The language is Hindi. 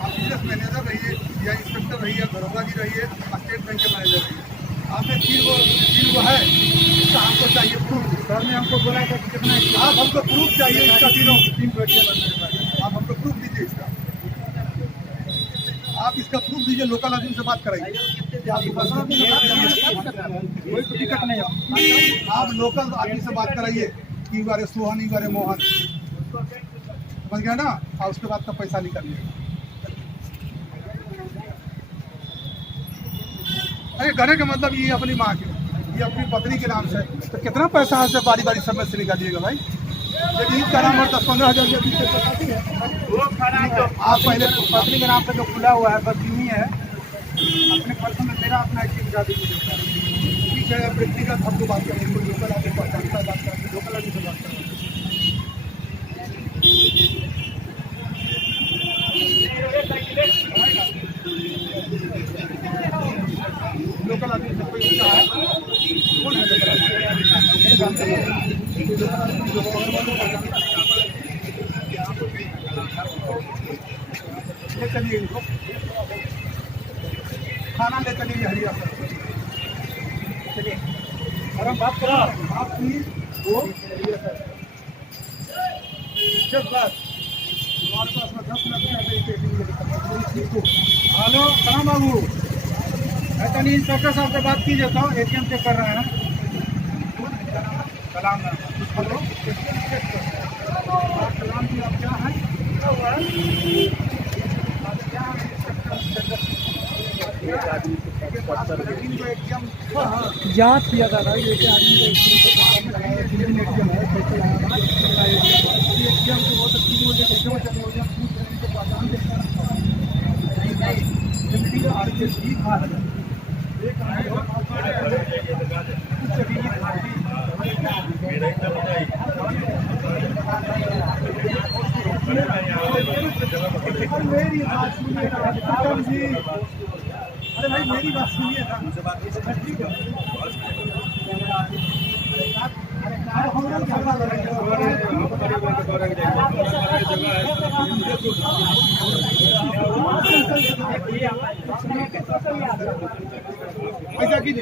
आप बिजनेस मैनेजर रहिए या इंस्पेक्टर रहिए, दरोगा जी रहिए, स्टेट बैंक के मैनेजर रहिए, आपने तीन वो है, इसका हमको चाहिए प्रूफ। सर ने हमको बोला था कि कितना आप हमको प्रूफ चाहिए इसका, तीनों 3 पेटियां बनने के बाद आप हमको प्रूफ दीजिए इसका। आप इसका प्रूफ दीजिए, लोकल आदमी से बात कराइए। कोई टिकट नहीं है। आप लोकल आदमी से बात कराइए कि बारे सोहन बारे मोहन, समझ गया ना। और उसके बाद का पैसा निकालिए। अरे कहने का मतलब ये अपनी माँ के, ये अपनी पत्नी के नाम से, तो कितना पैसा है से बारी बारी समय से निकालिएगा भाई। यदि इसका नाम 10-15 हज़ार रुपये आती है। आप पहले पत्नी के नाम पे जो खुला हुआ है बस यूं ही है। अपने पर्सनल मेरा अपना एक दिखा दीजिए। ठीक है, व्यक्तिगत हमको बात करेंगे, कोई लोकल आदमी पहचानता बात करेंगे, लोकल आदमी से बात करेंगे। लोकल आदमी से कोई उसका है, कौन है लोकल आदमी? नहीं जानते हैं। ले चलिए इनको, खाना ले चलिए हरिया सर। चलिए और हम बात करो, आप प्लीज वो हरिया सर बस हमारे पास में 10 मिनट हेलो कहाँ बाबू, ऐसा नहीं इंस्पेक्टर साहब से बात कीजिए तो ATM चेक कर रहे हैं। कलाम हेलो कलाम जी, आप क्या हैं? जाँच किया था भाई जैसे आदमी मेरी बात सुनिए जी, अरे भाई मेरी बात सुनिए ना। ठीक है, हम लोग झगड़ा लड़ेंगे। पैसा की